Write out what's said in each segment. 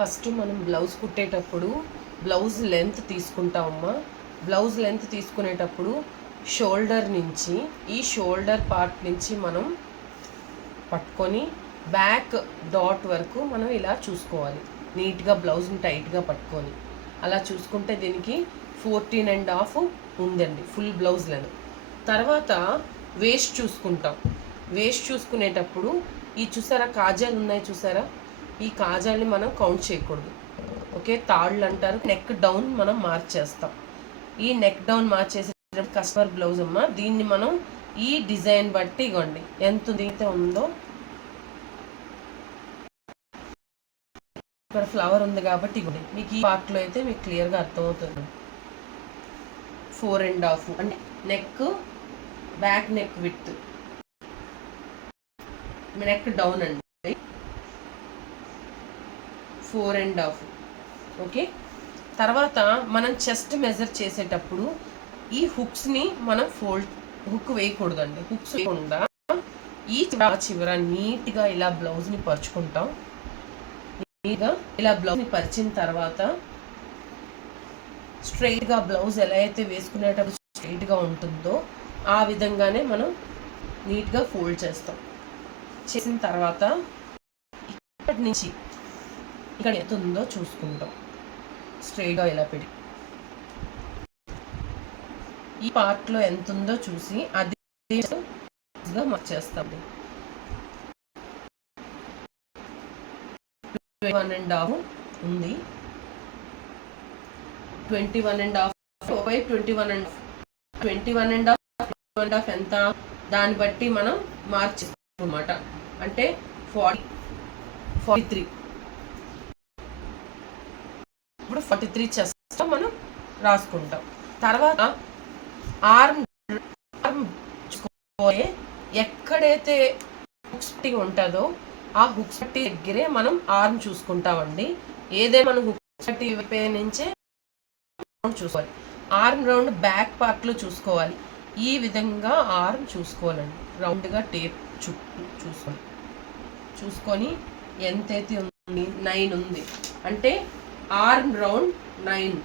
First మనం blouse కుట్టేటప్పుడు blouse length తీసుకుంటామమ్మా. బ్లౌజ్ లెంత్ తీసుకునేటప్పుడు షోల్డర్ నుంచి ఈ షోల్డర్ పార్ట్ నుంచి మనం పట్టుకొని బ్యాక్ డాట్ వరకు మనం ఇలా చూసుకోవాలి. నీట్గా బ్లౌజ్ని టైట్గా పట్టుకొని అలా చూసుకుంటే దీనికి 14.5 ఉందండి ఫుల్ బ్లౌజ్ లెంత్. తర్వాత వేస్ట్ చూసుకుంటాం. వేస్ట్ చూసుకునేటప్పుడు ఈ చూసారా కాజాలు ఉన్నాయి చూసారా, ఈ కాజాల్ని మనం కౌంట్ చేయకూడదు. ఓకే, తాళ్ళు అంటారు. నెక్ డౌన్ మనం మార్చేస్తాం. ఈ నెక్ డౌన్ మార్చేసేటప్పుడు కస్టమర్ బ్లౌజ్ అమ్మ. దీన్ని మనం ఈ డిజైన్ బట్టి ఇవ్వండి ఎంత అయితే ఉందో. ఇక్కడ ఫ్లవర్ ఉంది కాబట్టి ఇవ్వండి. మీకు ఈ పార్ట్లో అయితే మీకు క్లియర్గా అర్థమవుతుంది. 4.5 అంటే neck back neck with neck down అండి 4.5. ఓకే, తర్వాత మనం చెస్ట్ మెజర్ చేసేటప్పుడు ఈ హుక్స్ని మనం హుక్ వేయకూడదండి. హుక్స్ వేయకుండా ఈ చివర నీట్గా ఇలా బ్లౌజ్ని పరుచుకుంటాం. నీట్గా ఇలా బ్లౌజ్ని పరిచిన తర్వాత స్ట్రైట్గా బ్లౌజ్ ఎలా అయితే వేసుకునేటప్పుడు స్ట్రైట్గా ఉంటుందో ఆ విధంగానే మనం నీట్గా ఫోల్డ్ చేస్తాం. చేసిన తర్వాత ఇక్కడి నుంచి ఇక్కడ ఎంత ఉందో చూసుకుంటాం. స్ట్రైట్గా ఇలా పెట్టి ఈ పార్ట్లో ఎంత ఉందో చూసి అది మార్చేస్తాం. 21.5 ఉంది. 21.5 21.5 ఎంత దాన్ని బట్టి మనం మార్చేస్తాం అన్నమాట. అంటే 43. ఇప్పుడు 43 చెస్ట్ మనం రాసుకుంటాం. తర్వాత ఆర్మ్ ఎక్కడైతే హుక్స్ పట్టి ఉంటుందో ఆ హుక్స్ పట్టి దగ్గరే మనం ఆర్మ్ చూసుకుంటామండి. ఏదైనా మనం హుక్స్ పట్టి వైపే నుంచే చూసుకోవాలి. ఆర్మ్ రౌండ్ బ్యాక్ పార్ట్లో చూసుకోవాలి. ఈ విధంగా ఆర్మ్ చూసుకోవాలండి. రౌండ్గా టేప్ చుట్టూ చూసుకొని ఎంతైతే ఉంది 9 ఉంది అంటే ఆర్మ్ రౌండ్ 9.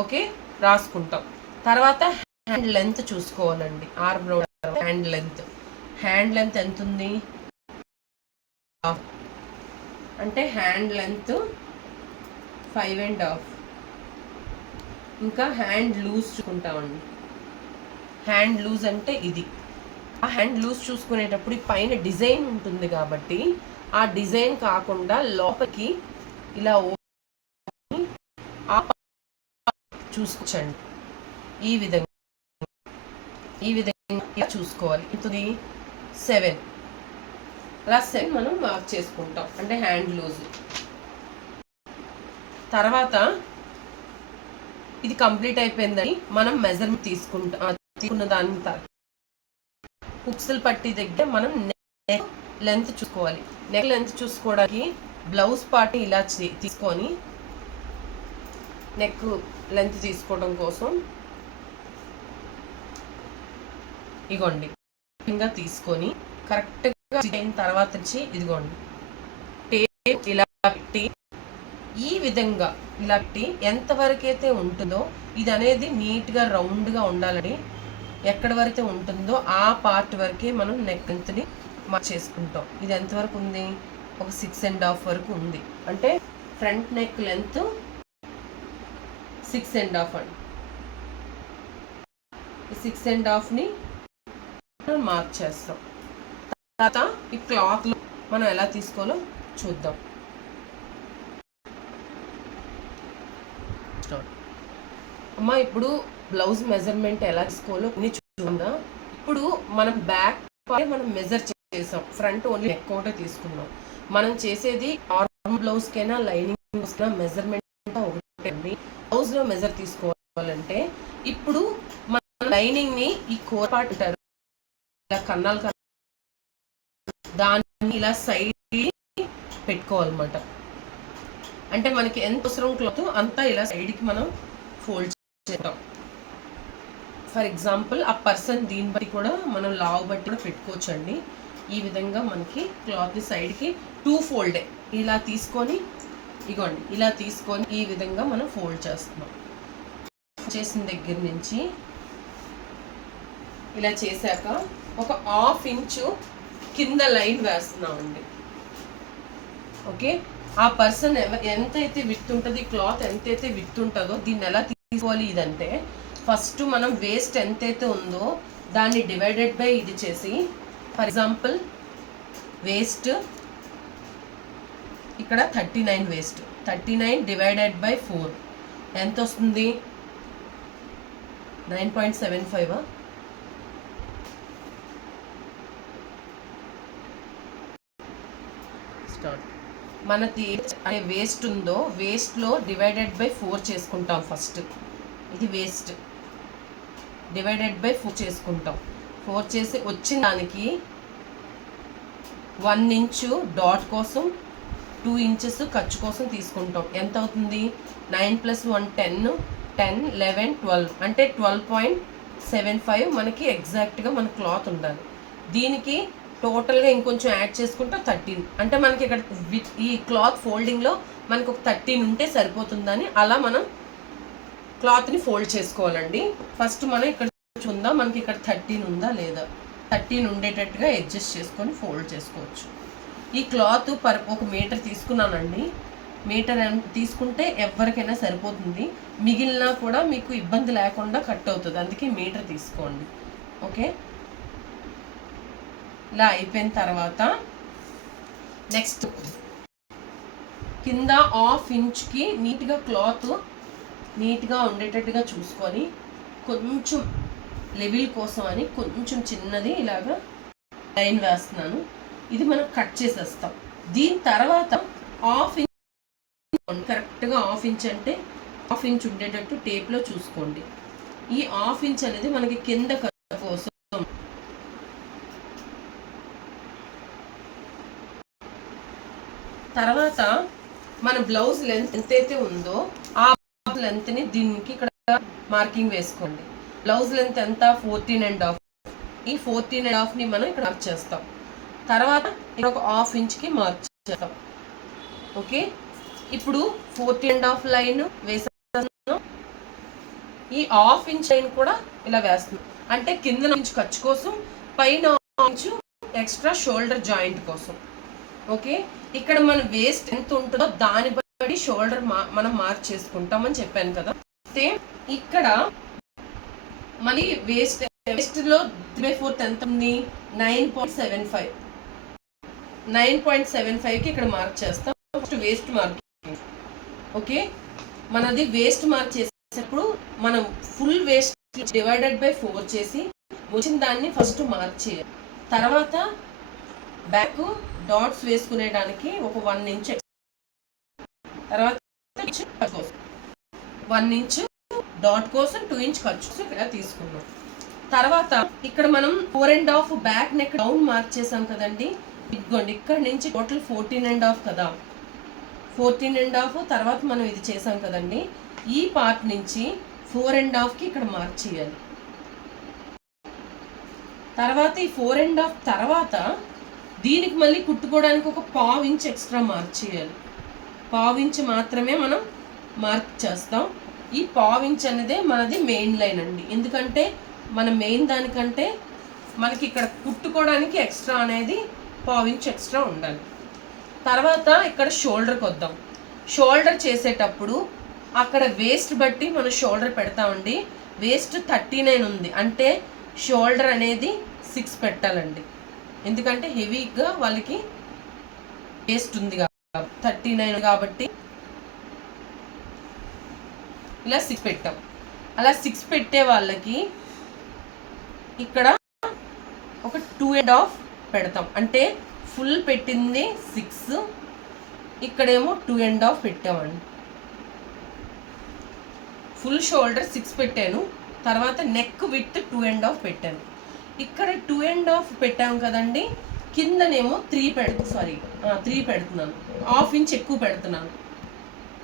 ఓకే, రాసుకుంటాం. తర్వాత హ్యాండ్ లెంత్ చూసుకోవాలండి. ఆర్మ్ రౌండ్ హ్యాండ్ లెంత్ ఎంత ఉంది అంటే హ్యాండ్ లెంత్ 5.5. ఇంకా హ్యాండ్ లూజ్ చూసుకుంటామండి. హ్యాండ్ లూజ్ అంటే ఇది. ఆ హ్యాండ్ లూజ్ చూసుకునేటప్పుడు పైన డిజైన్ ఉంటుంది కాబట్టి ఆ డిజైన్ కాకుండా లోపలికి ఇలా చూసుకోండి. ఈ విధంగా చూసుకోవాలి. ఇది 7. అలా 7 మనం మార్క్ చేసుకుంటాం అంటే హ్యాండ్ లూజ్. తర్వాత ఇది కంప్లీట్ అయిపోయిందని మనం మెజర్మెంట్ తీసుకున్న దాని హుక్స్లు పట్టి దగ్గర మనం నెక్ లెంత్ చూసుకోవాలి. నెక్ లెంత్ చూసుకోవడానికి బ్లౌజ్ పార్ట్ ఇలా తీసుకొని నెక్ లెంత్ తీసుకోవడం కోసం ఇగోండి ఇంకా తీసుకొని కరెక్ట్గా అయిన తర్వాత నుంచి ఇదిగోండి టేప్ ఇలా పెట్టి ఈ విధంగా ఇలా పెట్టి ఎంతవరకు అయితే ఉంటుందో ఇది అనేది నీట్గా రౌండ్గా ఉండాలని ఎక్కడి వరకు ఉంటుందో ఆ పార్ట్ వరకే మనం నెక్ లెంత్ని చేసుకుంటాం. ఇది ఎంతవరకు ఉంది? ఒక 6.5 వరకు ఉంది. అంటే ఫ్రంట్ నెక్ లెంత్ 6.5 అండి. ఈ 6.5ని మనం మార్క్ చేస్తాం. తర్వాత ఈ క్లాత్లో మనం ఎలా తీసుకోవాలో చూద్దాం. అమ్మా ఇప్పుడు బ్లౌజ్ మెజర్మెంట్ ఎలా తీసుకోవాలో చూద్దాం. ఇప్పుడు మనం బ్యాక్ మనం మెజర్ చేసాం, ఫ్రంట్ ఓన్లీ నెక్ ఒకటే తీసుకున్నాం. మనం చేసేది నార్మల్ బ్లౌజ్కైనా లైనింగ్ మెజర్మెంట్ ఒకటే అండి. బ్లౌజ్లో మెజర్ తీసుకోవాలంటే ఇప్పుడు మన లైనింగ్ని ఈ కోర్ పార్ట్ అంటారు ఇలా కన్నాలు దాన్ని ఇలా సైడ్ పెట్టుకోవాలన్నమాట. అంటే మనకి ఎంత అవసరం క్లాత్ అంతా ఇలా సైడ్కి మనం ఫోల్డ్ చేస్తాం. ఫర్ ఎగ్జాంపుల్ ఆ పర్సన్ దీన్ని బట్టి కూడా మనం లావు బట్టి కూడా పెట్టుకోవచ్చండి. ఈ విధంగా మనకి క్లాత్ని సైడ్కి 2 ఫోల్డే ఇలా తీసుకొని ఇగోండి ఇలా తీసుకొని ఈ విధంగా మనం ఫోల్డ్ చేస్తున్నాం. చేసిన దగ్గర నుంచి ఇలా చేశాక ఒక 1/2 ఇంచు కింద లైన్ వేస్తున్నామండి. ఓకే, ఆ పర్సన్ ఎంతైతే విత్ ఉంటుంది, క్లాత్ ఎంతైతే విత్ ఉంటుందో దీన్ని ఎలా తీసుకోవాలి ఇదంటే, ఫస్ట్ మనం వేస్ట్ ఎంతైతే ఉందో దాన్ని డివైడెడ్ బై ఇది చేసి, ఫర్ ఎగ్జాంపుల్ వేస్ట్ ఇక్కడ 39 వేస్ట్, 39 డివైడెడ్ బై 4 ఎంత వస్తుంది? 9.75. స్టార్ట్. మనది అనే వేస్ట్ ఉందో వేస్ట్లో డివైడెడ్ బై 4 చేసుకుంటాం. ఫస్ట్ ఇది వేస్ట్ డివైడెడ్ బై 4 చేసుకుంటాం. 4 చేసి వచ్చిన దానికి 1 ఇంచు డాట్ కోసం, 2 ఇంచెస్ ఖర్చు కోసం తీసుకుంటాం. ఎంత అవుతుంది? 9 + 1 10, 10 11 12 అంటే 12.75 మనకి ఎగ్జాక్ట్గా మన క్లాత్ ఉండాలి. దీనికి టోటల్గా ఇంకొంచెం యాడ్ చేసుకుంటే 13 అంటే మనకి ఇక్కడ ఈ క్లాత్ ఫోల్డింగ్లో మనకు ఒక 13 ఉంటే సరిపోతుందని అలా మనం క్లాత్ని ఫోల్డ్ చేసుకోవాలండి. ఫస్ట్ మనం ఇక్కడ చూద్దాం మనకి ఇక్కడ 13 ఉందా లేదా. 13 ఉండేటట్టుగా అడ్జస్ట్ చేసుకొని ఫోల్డ్ చేసుకోవచ్చు. ఈ క్లాత్ ఒక మీటర్ తీసుకున్నానండి. మీటర్ తీసుకుంటే ఎవరికైనా సరిపోతుంది, మిగిలినా కూడా మీకు ఇబ్బంది లేకుండా కట్ అవుతుంది, అందుకే మీటర్ తీసుకోండి. ఓకే, ఇలా అయిపోయిన తర్వాత నెక్స్ట్ కింద 1/2 ఇంచ్కి నీట్గా క్లాత్ నీట్గా ఉండేటట్టుగా చూసుకొని కొంచెం లెవెల్ కోసం అని కొంచెం చిన్నది ఇలాగా లైన్ వేస్తున్నాను. ఇది మనం కట్ చేసేస్తాం. దీని తర్వాత 1/2 ఇంచ్ కరెక్ట్గా 1/2 ఇంచ్ అంటే 1/2 ఇంచ్ ఉండేటట్టు టేప్లో చూసుకోండి. ఈ 1/2 ఇంచ్ అనేది మనకి కింద కోసం. తర్వాత మన బ్లౌజ్ లెంత్ ఎంతైతే ఉందో ఆ లెంత్ని దీనికి ఇక్కడ మార్కింగ్ వేసుకోండి. బ్లౌజ్ లెంత్ ఎంత? 14.5. ఈ 14.5ని మనం ఇక్కడ మార్క్ చేస్తాం. తర్వాత ఇక్కడ ఒక 1/2 ఇంచ్కి మార్క్ చేస్తాం. ఓకే, ఇప్పుడు 14.5 లైన్ వేసాను. ఈ 1/2 ఇంచ్ లైన్ కూడా ఇలా వేస్తున్నాం. అంటే కింద నుంచి ఖర్చు కోసం, పైన 1/2 ఇంచు ఎక్స్ట్రా షోల్డర్ జాయింట్ కోసం. ఓకే, ఇక్కడ మన వేస్ట్ ఎంత ఉంటుందో దాన్ని బట్టి షోల్డర్ మనం మార్క్ చేసుకుంటామని చెప్పాను కదా. సేమ్ ఇక్కడ మళ్ళీ వేస్ట్లో 3/4 ఎంత ఉంది? 9.75. 9.75కి ఇక్కడ మార్క్ చేస్తాం. First waste marking. ఓకే, మనది వేస్ట్ మార్క్ చేసేటప్పుడు మనం ఫుల్ వేస్ట్ డివైడెడ్ బై 4 చేసి వచ్చిన దాన్ని ఫస్ట్ మార్క్ చేయాలి. తర్వాత బ్యాక్ డాట్స్ వేసుకునేదానికి ఒక 1 ఇంచ్, తర్వాత 1 ఇంచ్ డాట్ కోసం 2 ఇంచ్ ఖర్చు ఇక్కడ తీసుకున్నాం. తర్వాత ఇక్కడ మనం 4.5 బ్యాక్ నెక్ డౌన్ మార్క్ చేసాం కదండి. ఇదిగోండి ఇక్కడ నుంచి టోటల్ 14.5 కదా. 14.5 తర్వాత మనం ఇది చేసాం కదండి. ఈ పార్ట్ నుంచి 4.5కి ఇక్కడ మార్క్ చేయాలి. తర్వాత ఈ 4.5 తర్వాత దీనికి మళ్ళీ కుట్టుకోవడానికి ఒక 1/2 ఇంచ్ ఎక్స్ట్రా మార్క్ చేయాలి. 1/2 ఇంచ్ మాత్రమే మనం మార్క్ చేస్తాం. ఈ 1/2 ఇంచ్ అనేదే మనది మెయిన్ లైన్ అండి. ఎందుకంటే మన మెయిన్ దానికంటే మనకి ఇక్కడ కుట్టుకోవడానికి ఎక్స్ట్రా అనేది 1/2 ఇంచ్ ఎక్స్ట్రా ఉండాలి. తర్వాత ఇక్కడ షోల్డర్కి వద్దాం. షోల్డర్ చేసేటప్పుడు అక్కడ వేస్ట్ బట్టి మనం షోల్డర్ పెడతామండి. వేస్ట్ 39 ఉంది అంటే షోల్డర్ అనేది 6 పెట్టాలండి. ఎందుకంటే హెవీగా వాళ్ళకి వేస్ట్ ఉంది కాబట్టి 39 కాబట్టి ఇలా 6 పెట్టాం. అలా 6 పెట్టే వాళ్ళకి ఇక్కడ ఒక 2.5 పెడతాం. అంటే ఫుల్ పెట్టింది 6, ఇక్కడేమో 2.5 పెట్టామండి. ఫుల్ షోల్డర్ 6 పెట్టాను, తర్వాత నెక్ విత్ 2.5 పెట్టాను. ఇక్కడ 2.5 పెట్టాము కదండి, కిందనేమో 3 పెడుతున్నాను. 1/2 ఇంచ్ ఎక్కువ పెడుతున్నాను.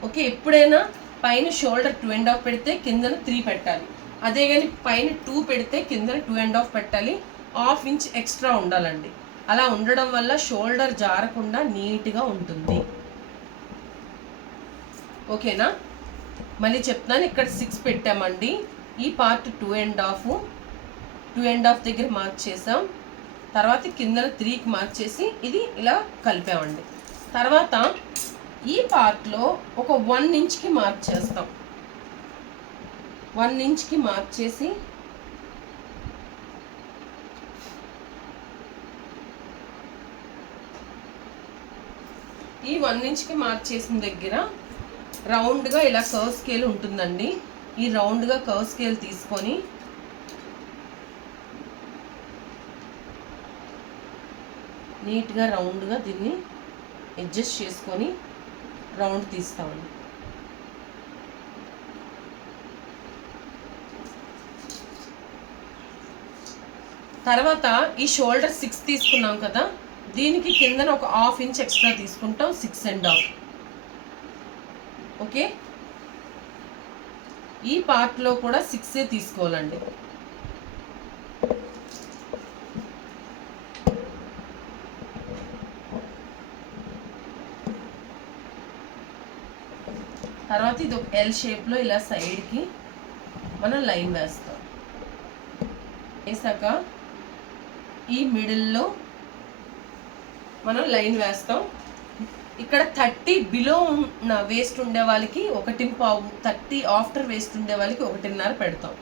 ఓకే, ఎప్పుడైనా పైన షోల్డర్ 2.5 పెడితే కిందన 3 పెట్టాలి. అదే కానీ పైన 2 పెడితే కిందన 2.5 పెట్టాలి. 1/2 ఇంచ్ ఎక్స్ట్రా ఉండాలండి. అలా ఉండడం వల్ల షోల్డర్ జారకుండా నీట్గా ఉంటుంది. ఓకేనా? మళ్ళీ చెప్తున్నాను, ఇక్కడ 6 పెట్టామండి. ఈ పార్ట్ 2.5 దగ్గర మార్క్ చేసాం. తర్వాత కింద 3కి మార్క్ చేసి ఇది ఇలా కలిపామండి. తర్వాత ఈ పార్ట్లో ఒక 1 ఇంచ్కి మార్క్ చేస్తాం. 1 ఇంచ్కి మార్క్ చేసి ఈ 1 ఇంచ్కి మార్క్ చేసిన దగ్గర రౌండ్గా ఇలా కర్వ్ స్కేల్ ఉంటుందండి. ఈ రౌండ్గా కర్వ్ స్కేల్ తీసుకొని నీట్గా రౌండ్గా దీన్ని అడ్జస్ట్ చేసుకొని రౌండ్ తీస్తామండి. తర్వాత ఈ షోల్డర్ 6 తీసుకున్నాం కదా, దీనికి కిందన ఒక 1/2 ఇంచ్ ఎక్స్ట్రా తీసుకుంటాం. 6.5. ఓకే, ఈ పార్ట్లో కూడా 6 తీసుకోవాలండి. తర్వాత ఇది ఒక ఎల్ షేప్లో ఇలా సైడ్కి మనం లైన్ వేస్తాం. వేసాక ఈ మిడిల్లో మనం లైన్ వేస్తాం. ఇక్కడ 30 బిలో ఉన్న వేస్ట్ ఉండే వాళ్ళకి 1.5, 30 ఆఫ్టర్ వేస్ట్ ఉండే వాళ్ళకి 1.5 పెడతాం.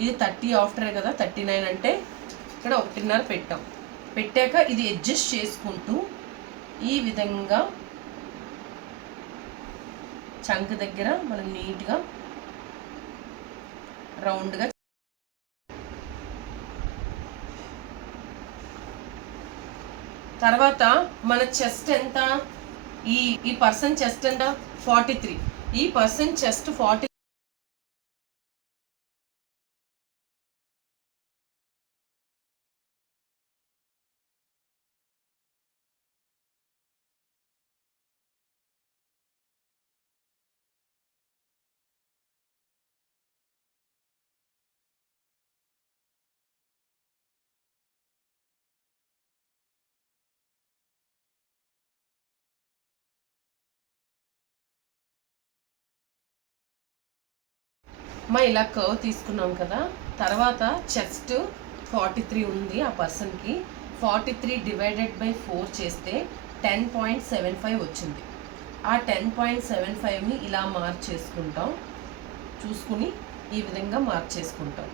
ఇది 30 ఆఫ్టరే కదా, 39 అంటే ఇక్కడ 1.5 పెట్టాం. పెట్టాక ఇది అడ్జస్ట్ చేసుకుంటూ ఈ విధంగా చంక్ దగ్గర మనం నీట్గా రౌండ్గా. తర్వాత మన చెస్ట్ ఎంత, ఈ పర్సన్ చెస్ట్ ఎంత 43. ఈ పర్సన్ చెస్ట్ 40. ఇలా కర్వ్ తీసుకున్నాం కదా. తర్వాత చెస్ట్ 43 ఉంది ఆ పర్సన్కి. 43 డివైడెడ్ బై 4 చేస్తే 10.75 వచ్చింది. ఆ 10.75ని ఇలా మార్క్ చేసుకుంటాం. చూసుకుని ఈ విధంగా మార్క్ చేసుకుంటాం.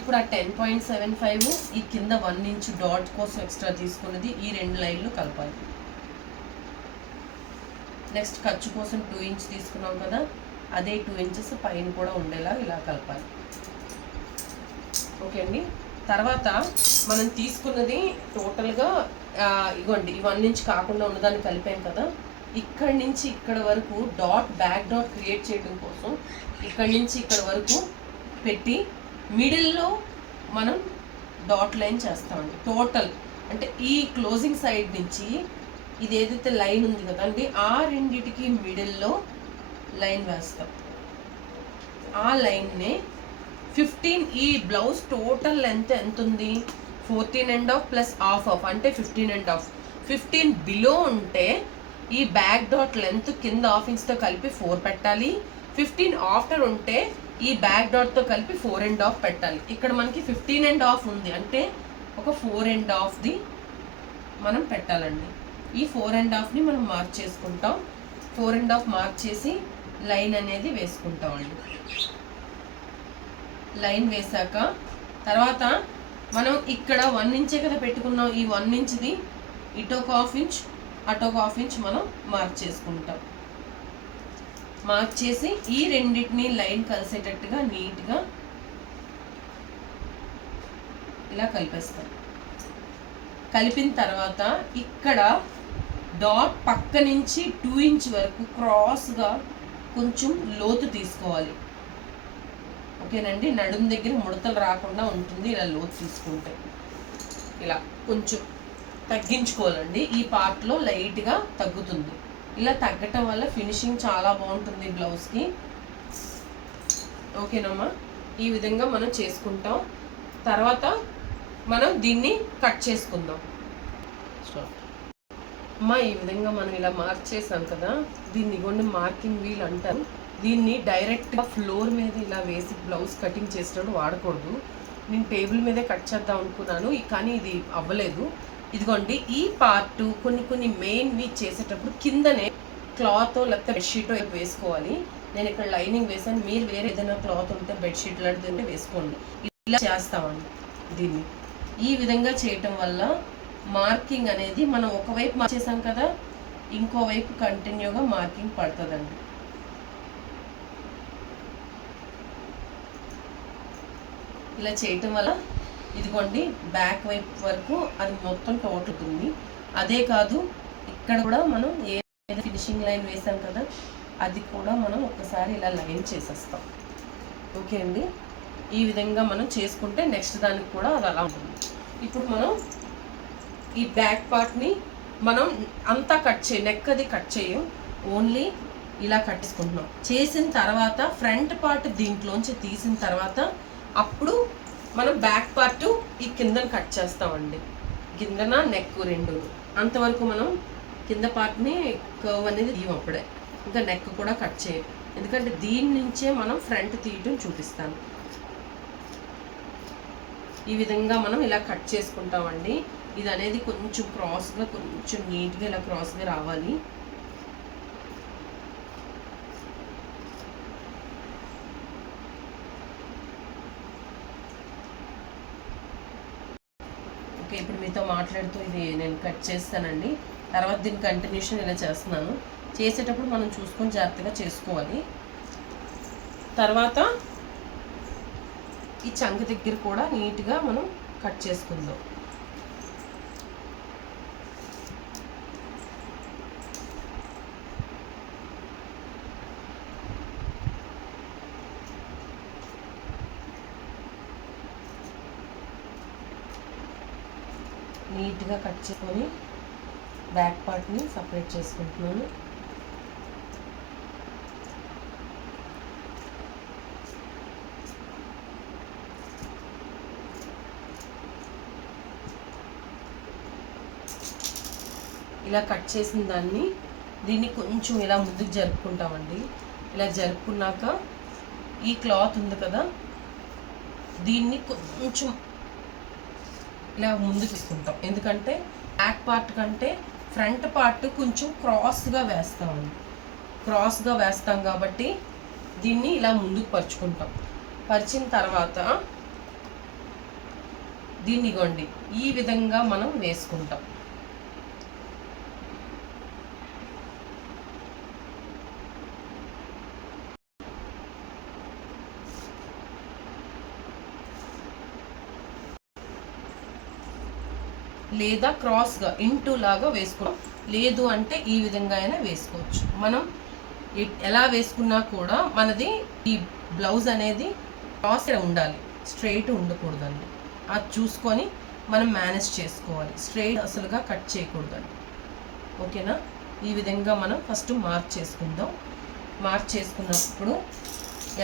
ఇప్పుడు ఆ 10.75 ఈ కింద 1 ఇంచ్ డాట్ కోసం ఎక్స్ట్రా తీసుకున్నది ఈ 2 లైన్లు కలపాలి. నెక్స్ట్ ఖర్చు కోసం 2 ఇంచ్ తీసుకున్నాం కదా, అదే 2 ఇంచెస్ పైన కూడా ఉండేలా ఇలా కలపాలి. ఓకే అండి. తర్వాత మనం తీసుకున్నది టోటల్గా ఇగోండి, ఈ 1 ఇంచ్ కాకుండా ఉన్నదాన్ని కలిపాం కదా. ఇక్కడి నుంచి ఇక్కడ వరకు బ్యాక్ డాట్ క్రియేట్ చేయడం కోసం ఇక్కడి నుంచి ఇక్కడ వరకు పెట్టి మిడిల్లో మనం డాట్ లైన్ చేస్తామండి. టోటల్ అంటే ఈ క్లోజింగ్ సైడ్ నుంచి ఇది ఏదైతే లైన్ ఉంది కదండి, ఆ రెండిటికి మిడిల్లో లైన్ వేస్తాం. ఆ లైన్నే 15, ఈ బ్లౌజ్ టోటల్ లెంత్ ఎంత ఉంది 14.5 ప్లస్ హాఫ్ అంటే 15.5. 15 బిలో ఉంటే ఈ బ్యాక్ డాట్ లెంత్ కింద 1/2 ఇంచ్తో కలిపి 4 పెట్టాలి. 15 ఆఫ్టర్ ఉంటే ఈ బ్యాక్ డాట్తో కలిపి 4.5 పెట్టాలి. ఇక్కడ మనకి 15.5 ఉంది అంటే ఒక 4.5ది మనం పెట్టాలండి. ఈ 4.5ని మనం మార్క్ చేసుకుంటాం. 4.5 మార్క్ చేసి లైన్ అనేది వేసుకుంటామండి. లైన్ వేసాక తర్వాత మనం ఇక్కడ 1 ఇంచే కదా పెట్టుకున్నాం. ఈ 1 ఇంచ్ది ఇటొక 1/2 ఇంచ్ అటొక 1/2 ఇంచ్ మనం మార్క్ చేసుకుంటాం. మార్క్ చేసి ఈ రెండింటిని లైన్ కలిసేటట్టుగా నీట్గా ఇలా కలిపేస్తాం. కలిపిన తర్వాత ఇక్కడ డాట్ పక్క నుంచి 2 ఇంచ్ వరకు క్రాస్గా కొంచెం లోతు తీసుకోవాలి. ఓకేనండి, నడుం దగ్గర ముడతలు రాకుండా ఉంటుంది ఇలా లోతు తీసుకుంటే. ఇలా కొంచెం తగ్గించుకోవాలండి. ఈ పార్ట్లో లైట్గా తగ్గుతుంది. ఇలా తగ్గటం వల్ల ఫినిషింగ్ చాలా బాగుంటుంది బ్లౌజ్కి. ఓకేనమ్మా, ఈ విధంగా మనం చేసుకుంటాం. తర్వాత మనం దీన్ని కట్ చేసుకుందాం. అమ్మా ఈ విధంగా మనం ఇలా మార్క్ చేసాం కదా, దీన్ని ఇగోండి మార్కింగ్ వీల్ అంటారు. దీన్ని డైరెక్ట్గా ఫ్లోర్ మీద ఇలా వేసి బ్లౌజ్ కటింగ్ చేసేటప్పుడు వాడకూడదు. నేను టేబుల్ మీదే కట్ చేద్దాం అనుకున్నాను, కానీ ఇది అవ్వలేదు. ఇదిగోండి ఈ పార్ట్ కొన్ని మెయిన్వి చేసేటప్పుడు కిందనే క్లాత్ లేకపోతే బెడ్షీట్ వేసుకోవాలి. నేను ఇక్కడ లైనింగ్ వేసాను, మీరు వేరే ఏదైనా క్లాత్ ఉంటే బెడ్షీట్ లాంటిది ఉంటే వేసుకోండి. ఇలా చేస్తామండి. దీన్ని ఈ విధంగా చేయటం వల్ల మార్కింగ్ అనేది మనం ఒకవైపు మార్చేసాం కదా, ఇంకోవైపు కంటిన్యూగా మార్కింగ్ పడుతుందండి. ఇలా చేయటం వల్ల ఇదిగోండి బ్యాక్ వైపు వరకు అది మొత్తం టోటల్ ఉంది. అదే కాదు ఇక్కడ కూడా మనం ఏ ఫినిషింగ్ లైన్ వేసాం కదా, అది కూడా మనం ఒక్కసారి ఇలా లైన్ చేసేస్తాం. ఓకే అండి, ఈ విధంగా మనం చేసుకుంటే నెక్స్ట్ దానికి కూడా అది అలా ఉంటుంది. ఇప్పుడు మనం ఈ బ్యాక్ పార్ట్ని మనం అంతా కట్ చేయం, నెక్ అది కట్ చేయం, ఓన్లీ ఇలా కట్టేసుకుంటున్నాం. చేసిన తర్వాత ఫ్రంట్ పార్ట్ దీంట్లోంచి తీసిన తర్వాత అప్పుడు మనం బ్యాక్ పార్ట్ ఈ కిందన కట్ చేస్తామండి. కిందన నెక్ రెండు అంతవరకు మనం కింద పార్ట్ని కర్వ్ అనేది తీయం అప్పుడే, ఇంకా నెక్ కూడా కట్ చేయం. ఎందుకంటే దీని నుంచే మనం ఫ్రంట్ తీయటం చూపిస్తాను. ఈ విధంగా మనం ఇలా కట్ చేసుకుంటామండి. ఇది అనేది కొంచెం క్రాస్గా, కొంచెం నీట్గా ఇలా క్రాస్గా రావాలి. ఓకే, ఇప్పుడు మీతో మాట్లాడుతూ ఇది నేను కట్ చేస్తానండి. తర్వాత దీని కంటిన్యూషన్ ఇలా చేస్తున్నాను. చేసేటప్పుడు మనం చూసుకొని జాగ్రత్తగా చేసుకోవాలి. తర్వాత ఈ చంక దగ్గర కూడా నీట్గా మనం కట్ చేసుకుందాం. నీట్గా కట్ చేసుకొని బ్యాక్ పార్ట్ని సపరేట్ చేసుకుంటున్నాను. ఇలా కట్ చేసిన దీన్ని కొంచెం ఇలా ముందుకు జరుపుకుంటామండి. ఇలా జరుపుకున్నాక ఈ క్లాత్ ఉంది కదా, దీన్ని కొంచెం ఇలా ముందుకు తీసుకుంటాం. ఎందుకంటే బ్యాక్ పార్ట్ కంటే ఫ్రంట్ పార్ట్ కొంచెం క్రాస్గా వేస్తామండి. క్రాస్గా వేస్తాం కాబట్టి దీన్ని ఇలా ముందుకు పరుచుకుంటాం. పరిచిన తర్వాత దీన్ని ఇగోండి ఈ విధంగా మనం వేసుకుంటాం. లేదా క్రాస్గా ఇంటూ లాగా వేసుకోవడం, లేదు అంటే ఈ విధంగా అయినా వేసుకోవచ్చు. మనం ఎలా వేసుకున్నా కూడా మనది ఈ బ్లౌజ్ అనేది క్రాస్ ఉండాలి, స్ట్రైట్ ఉండకూడదండి. అది చూసుకొని మనం మేనేజ్ చేసుకోవాలి. స్ట్రైట్ అసలుగా కట్ చేయకూడదండి. ఓకేనా, ఈ విధంగా మనం ఫస్ట్ మార్క్ చేసుకుందాం. మార్క్ చేసుకున్నప్పుడు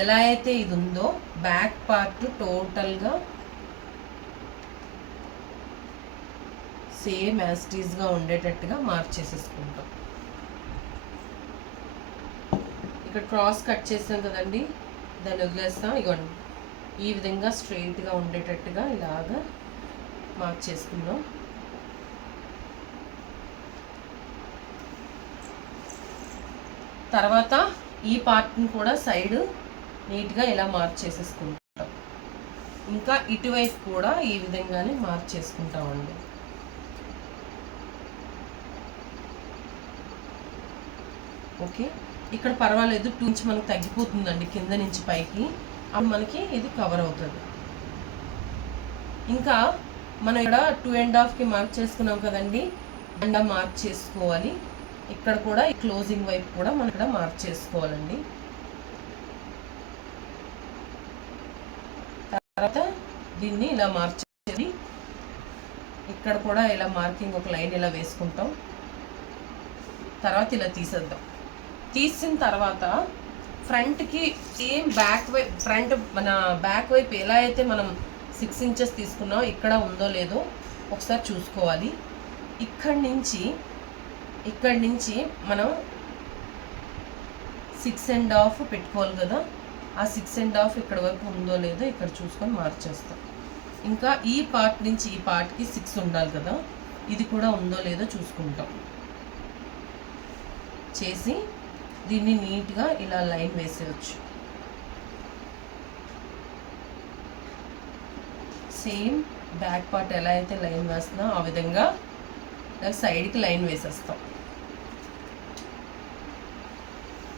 ఎలా అయితే ఇది ఉందో బ్యాక్ పార్ట్ టోటల్గా సేమ్ యాస్టీస్గా ఉండేటట్టుగా మార్క్ చేసేసుకుంటాం. ఇక్కడ క్రాస్ కట్ చేసాం కదండి, దాన్ని వదిలేస్తాం. ఇగోండి ఈ విధంగా స్ట్రైట్గా ఉండేటట్టుగా ఇలాగా మార్క్ చేసుకుందాం. తర్వాత ఈ పార్ట్ని కూడా సైడ్ నీట్గా ఇలా మార్క్ చేసేసుకుంటాం. ఇంకా ఇటువైపు కూడా ఈ విధంగానే మార్క్ చేసుకుంటామండి. ఓకే, ఇక్కడ పర్వాలేదు, 2 ఇంచ్ మనకు తగ్గిపోతుందండి కింద నుంచి పైకి, అప్పుడు మనకి ఇది కవర్ అవుతుంది. ఇంకా మనం ఇక్కడ 2.5కి మార్క్ చేసుకున్నాం కదండి, అండ్ మార్క్ చేసుకోవాలి. ఇక్కడ కూడా ఈ క్లోజింగ్ వైపు కూడా మనం ఇక్కడ మార్క్ చేసుకోవాలండి. తర్వాత దీన్ని ఇలా మార్క్ చేసి ఇక్కడ కూడా ఇలా మార్కింగ్ ఒక లైన్ ఇలా వేసుకుంటాం. తర్వాత ఇలా తీసేద్దాం. తీసిన తర్వాత ఫ్రంట్కి సేమ్ బ్యాక్ వైపు, ఫ్రంట్ మన బ్యాక్ వైపు ఎలా అయితే మనం 6 ఇంచెస్ తీసుకున్నాం, ఇక్కడ ఉందో లేదో ఒకసారి చూసుకోవాలి. ఇక్కడి నుంచి మనం 6.5 పెట్టుకోవాలి కదా, ఆ 6.5 ఇక్కడ వరకు ఉందో లేదో ఇక్కడ చూసుకొని మార్చేస్తాం. ఇంకా ఈ పార్ట్ నుంచి ఈ పార్ట్కి 6 ఉండాలి కదా, ఇది కూడా ఉందో లేదో చూసుకుంటాం. చేసి దీన్ని నీట్గా ఇలా లైన్ వేసేయచ్చు. సేమ్ బ్యాక్ పార్ట్ ఎలా అయితే లైన్ వేస్తుందో ఆ విధంగా సైడ్కి లైన్ వేసేస్తాం.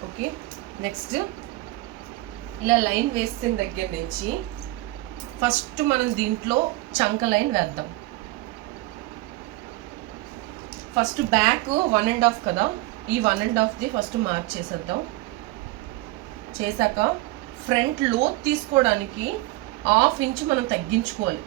ఓకే, నెక్స్ట్ ఇలా లైన్ వేసిన దగ్గర నుంచి ఫస్ట్ మనం దీంట్లో చంక లైన్ వేద్దాం. ఫస్ట్ బ్యాక్ 1.5 కదా, ఈ 1.5ది ఫస్ట్ మార్క్ చేసేద్దాం. చేశాక ఫ్రంట్ లోత్ తీసుకోవడానికి 1/2 ఇంచ్ మనం తగ్గించుకోవాలి.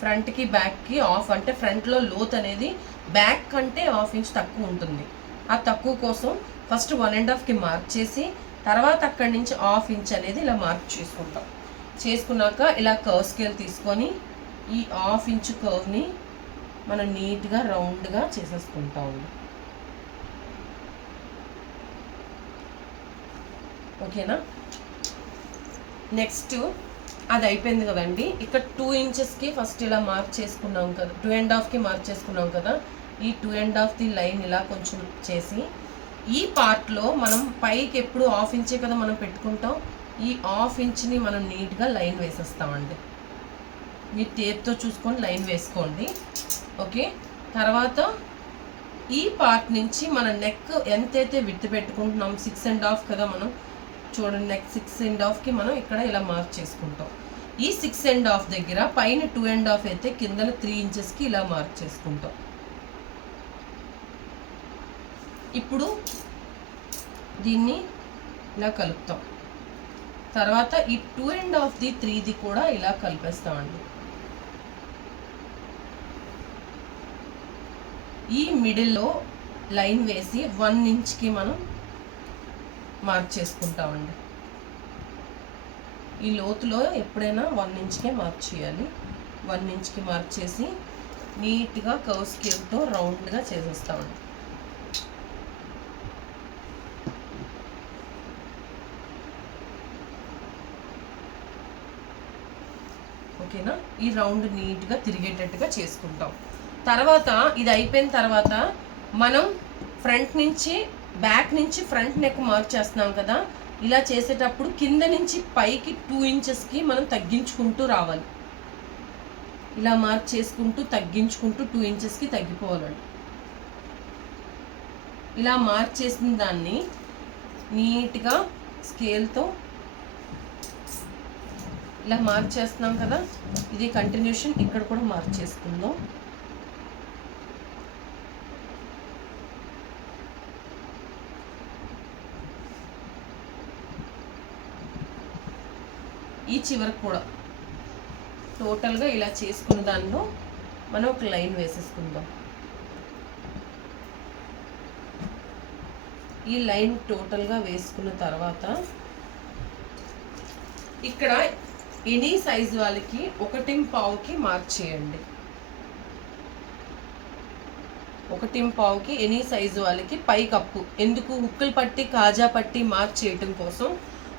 ఫ్రంట్కి బ్యాక్కి 1/2, అంటే ఫ్రంట్లో లోత్ అనేది బ్యాక్ కంటే 1/2 ఇంచ్ తక్కువ ఉంటుంది. ఆ తక్కువ కోసం ఫస్ట్ 1.5కి మార్క్ చేసి తర్వాత అక్కడి నుంచి 1/2 ఇంచ్ అనేది ఇలా మార్క్ చేసుకుంటాం. చేసుకున్నాక ఇలా కర్వ్ స్కేల్ తీసుకొని ఈ 1/2 ఇంచ్ కర్వ్ని మనం నీట్గా రౌండ్గా చేసేసుకుంటాము. ఓకేనా, నెక్స్ట్ అది అయిపోయింది కదండి. ఇక్కడ 2 ఇంచెస్కి ఫస్ట్ ఇలా మార్క్ చేసుకున్నాం కదా, 2.5కి మార్క్ చేసుకున్నాం కదా, ఈ 2.5ది లైన్ ఇలా కొంచెం చేసి ఈ పార్ట్లో మనం పైకి ఎప్పుడు 1/2 ఇంచే కదా మనం పెట్టుకుంటాం, ఈ 1/2 ఇంచ్ని మనం నీట్గా లైన్ వేసేస్తామండి. మీ టేప్తో చూసుకొని లైన్ వేసుకోండి. ఓకే, తర్వాత ఈ పార్ట్ నుంచి మన నెక్ ఎంతైతే విడ్త్ పెట్టుకుంటున్నాం 6.5 కదా, మనం చూడండి నెక్ 6.5కి మనం ఇక్కడ ఇలా మార్క్ చేసుకుంటాం. ఈ 6.5 దగ్గర పైన 2.5 అయితే కిందన 3 ఇంచెస్కి ఇలా మార్క్ చేసుకుంటాం. ఇప్పుడు దీన్ని ఇలా కలుపుతాం. తర్వాత ఈ 2.5ది 3ది కూడా ఇలా కలిపేస్తామండి. ఈ మిడిల్లో లైన్ వేసి 1 ఇంచ్కి మనం మార్క్ చేసుకుంటామండి. ఈ లోతులో ఎప్పుడైనా 1 ఇంచ్కే మార్క్ చేయాలి. 1 ఇంచ్కి మార్క్ చేసి నీట్గా కర్వ్ స్కేల్తో రౌండ్గా చేసేస్తామండి. ఓకేనా, ఈ రౌండ్ నీట్గా తిరిగేటట్టుగా చేసుకుంటాం. తర్వాత ఇది అయిపోయిన తర్వాత మనం ఫ్రంట్ నుంచి బ్యాక్ నుంచి ఫ్రంట్ నెక్ మార్క్ చేస్తున్నాం కదా, ఇలా చేసేటప్పుడు కింద నుంచి పైకి 2 ఇంచెస్కి మనం తగ్గించుకుంటూ రావాలి. ఇలా మార్క్ చేసుకుంటూ తగ్గించుకుంటూ 2 ఇంచెస్కి తగ్గిపోవాలండి. ఇలా మార్క్ చేసిన దాన్ని నీట్గా స్కేల్తో ఇలా మార్క్ చేస్తున్నాం కదా, ఇది కంటిన్యూషన్ ఇక్కడ కూడా మార్క్ చేసుకుందాం. ఈ చివరికి కూడా టోటల్గా ఇలా చేసుకున్న దానిలో మనం ఒక లైన్ వేసేసుకుందాం. ఈ లైన్ టోటల్గా వేసుకున్న తర్వాత ఇక్కడ ఎనీ సైజు వాళ్ళకి 1.5కి మార్క్ చేయండి. 1.5కి ఎనీ సైజు వాళ్ళకి పై కప్పు, ఎందుకు హుక్కులు పట్టి కాజా పట్టి మార్క్ చేయటం కోసం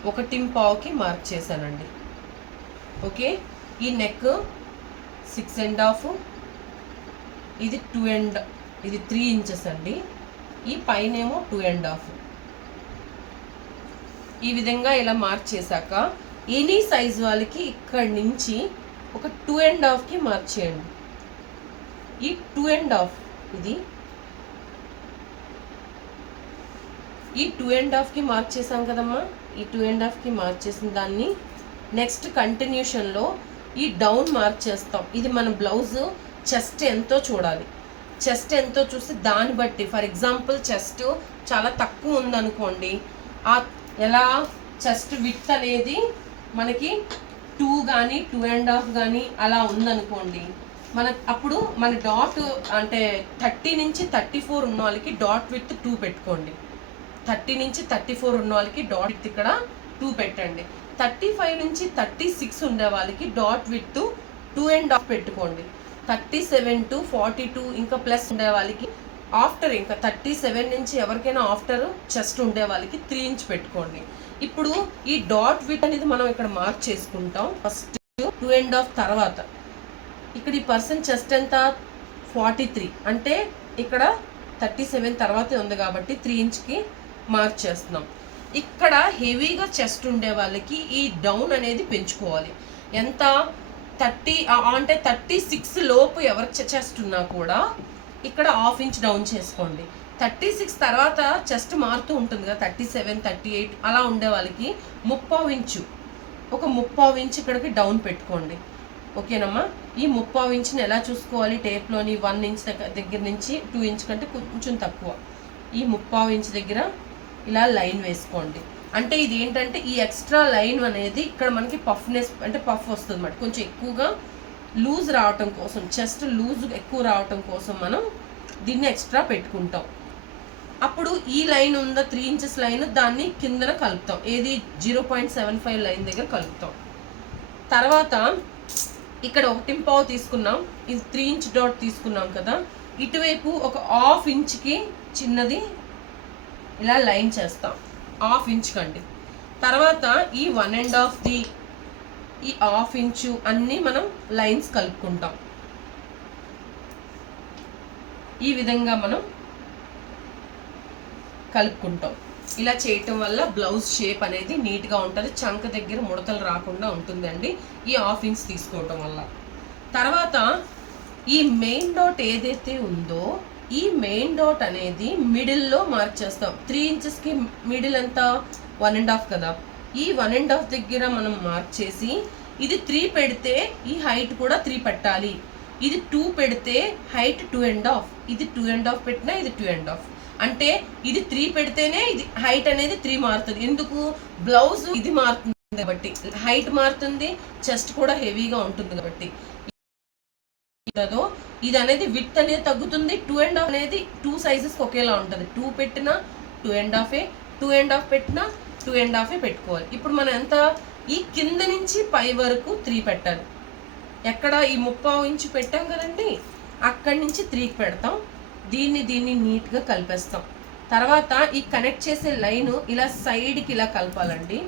1.5కి మార్క్ చేశానండి. ఓకే, ఈ నెక్ 6.5, ఇది 3 ఇంచెస్ అండి. ఈ పైనేమో 2.5. ఈ విధంగా ఇలా మార్క్ చేశాక ఎనీ సైజు వాళ్ళకి ఇక్కడి నుంచి ఒక 2.5కి మార్క్ చేయండి. ఈ 2.5 ఇది ఈ 2.5కి మార్క్ చేసాం కదమ్మా, ఈ 2.5కి మార్క్ చేసిన దాన్ని నెక్స్ట్ కంటిన్యూషన్లో ఈ డౌన్ మార్క్ చేస్తాం. ఇది మన బ్లౌజ్ చెస్ట్ ఎంతో చూడాలి. చెస్ట్ ఎంతో చూసి దాన్ని బట్టి, ఫర్ ఎగ్జాంపుల్ చెస్ట్ చాలా తక్కువ ఉందనుకోండి, ఎలా చెస్ట్ విడ్త్ అనేది మనకి 2 కానీ 2.5 కానీ అలా ఉందనుకోండి, అప్పుడు మన డాట్ అంటే 30 నుంచి 34 ఉన్న వాళ్ళకి డాట్ విడ్త్ 2 పెట్టుకోండి. 30 నుంచి 34 ఉన్న వాళ్ళకి డాట్ విడ్త్ ఇక్కడ 2 పెట్టండి. 35 నుంచి 36 ఉండే వాళ్ళకి డాట్ విడ్త్ 2 2.5 పెట్టుకోండి. 37 to 42 ఇంకా ప్లస్ ఉండే వాళ్ళకి ఆఫ్టర్ ఇంకా 37 నుంచి ఎవరికైనా ఆఫ్టర్ చెస్ట్ ఉండే వాళ్ళకి 3 ఇంచ్ పెట్టుకోండి. ఇప్పుడు ఈ డాట్ విత్ అనేది మనం ఇక్కడ మార్క్ చేసుకుంటాం. ఫస్ట్ 2.5 తర్వాత ఇక్కడ ఈ పర్సన్ చెస్ట్ ఎంత 43 అంటే ఇక్కడ 37 తర్వాతే ఉంది కాబట్టి 3 ఇంచ్కి మార్క్ చేస్తున్నాం. ఇక్కడ హెవీగా చెస్ట్ ఉండే వాళ్ళకి ఈ డౌన్ అనేది పెంచుకోవాలి. ఎంత 30 అంటే 36 లోపు ఎవరికి చెస్ట్ ఉన్నా కూడా ఇక్కడ 1/2 ఇంచ్ డౌన్ చేసుకోండి. 36 తర్వాత చెస్ట్ మారుతూ ఉంటుంది కదా, 37, 38 అలా ఉండే వాళ్ళకి 3/4 ఇంచు ఒక 3/4 ఇంచ్ ఇక్కడికి డౌన్ పెట్టుకోండి. ఓకేనమ్మా. ఈ 3/4 ఇంచ్ని ఎలా చూసుకోవాలి? టేప్లోని 1 ఇంచ్ దగ్గర నుంచి 2 ఇంచ్ కంటే కొంచెం తక్కువ ఈ 3/4 ఇంచ్ దగ్గర ఇలా లైన్ వేసుకోండి. అంటే ఇది ఏంటంటే ఈ ఎక్స్ట్రా లైన్ అనేది ఇక్కడ మనకి పఫ్నెస్ అంటే పఫ్ వస్తుంది అన్నమాట. కొంచెం ఎక్కువగా లూజ్ రావటం కోసం, చెస్ట్ లూజ్ ఎక్కువ రావటం కోసం మనం దీన్ని ఎక్స్ట్రా పెట్టుకుంటాం. అప్పుడు ఈ లైన్ ఉందా 3 ఇంచెస్ లైన్, దాన్ని కిందన కలుపుతాం. ఏది 0.75 లైన్ దగ్గర కలుపుతాం. తర్వాత ఇక్కడ 1.5 తీసుకున్నాం, ఇది 3 ఇంచ్ డాట్ తీసుకున్నాం కదా, ఇటువైపు ఒక 1/2 ఇంచ్కి చిన్నది ఇలా లైన్ చేస్తాం, 1/2 ఇంచ్ కండి. తర్వాత ఈ 1.5ది ఈ 1/2 ఇంచు అన్నీ మనం లైన్స్ కలుపుకుంటాం. ఈ విధంగా మనం కలుపుకుంటాం. ఇలా చేయటం వల్ల బ్లౌజ్ షేప్ అనేది నీట్గా ఉంటుంది, చంక దగ్గర ముడతలు రాకుండా ఉంటుందండి ఈ 1/2 ఇంచ్ తీసుకోవటం వల్ల. తర్వాత ఈ మెయిన్ డాట్ ఏదైతే ఉందో ఈ మెయిన్ డాట్ అనేది మిడిల్లో మార్క్ చేస్తాం. 3 ఇంచెస్కి మిడిల్ ఎంత 1.5 కదా, ఈ 1.5 దగ్గర మనం మార్క్ చేసి ఇది 3 పెడితే ఈ హైట్ కూడా 3 పెట్టాలి. ఇది 2 పెడితే హైట్ 2.5, ఇది 2.5 పెట్టినా ఇది 2.5. అంటే ఇది 3 పెడితేనే ఇది హైట్ అనేది 3 మారుతుంది. ఎందుకు? బ్లౌజ్ ఇది మారుతుంది కాబట్టి, హైట్ మారుతుంది, చెస్ట్ కూడా హెవీగా ఉంటుంది కాబట్టి. ఇది అనేది విత్ అనేది తగ్గుతుంది. 2.5 అనేది 2 సైజెస్కి ఒకేలా ఉంటుంది. 2 పెట్టినా 2.5, 2.5 పెట్టినా 2.5 పెట్టుకోవాలి. ఇప్పుడు మనం ఎంత ఈ కింద నుంచి పై వరకు 3 పెట్టాలి. ఎక్కడ ఈ 3/4 ఇంచు పెట్టాం కదండి, అక్కడి నుంచి 3కి పెడతాం. దీన్ని నీట్గా కలిపేస్తాం. తర్వాత ఈ కనెక్ట్ చేసే లైన్ ఇలా సైడ్కి ఇలా కలపాలండి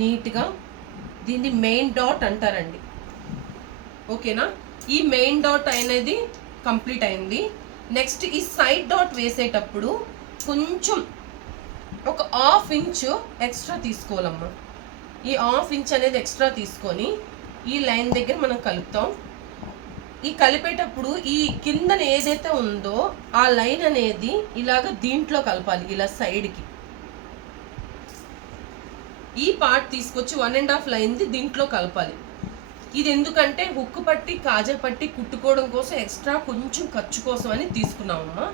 నీట్గా. దీన్ని మెయిన్ డాట్ అంటారండి. ఓకేనా? ఈ మెయిన్ డాట్ అనేది కంప్లీట్ అయింది. నెక్స్ట్ ఈ సైడ్ డాట్ వేసేటప్పుడు కొంచెం ఒక 1/2 ఇంచు ఎక్స్ట్రా తీసుకోవాలమ్మా. ఈ 1/2 ఇంచ్ అనేది ఎక్స్ట్రా తీసుకొని ఈ లైన్ దగ్గర మనం కలుపుతాం. ఈ కలిపేటప్పుడు ఈ కిందన ఏదైతే ఉందో ఆ లైన్ అనేది ఇలాగ దీంట్లో కలపాలి, ఇలా సైడ్కి. ఈ పార్ట్ తీసుకొచ్చి 1.5 లైన్ది దీంట్లో కలపాలి. ఇది ఎందుకంటే హుక్ పట్టి కాజా పట్టి కుట్టుకోవడం కోసం ఎక్స్ట్రా కొంచెం ఖర్చు కోసం అని తీసుకున్నామమ్మా.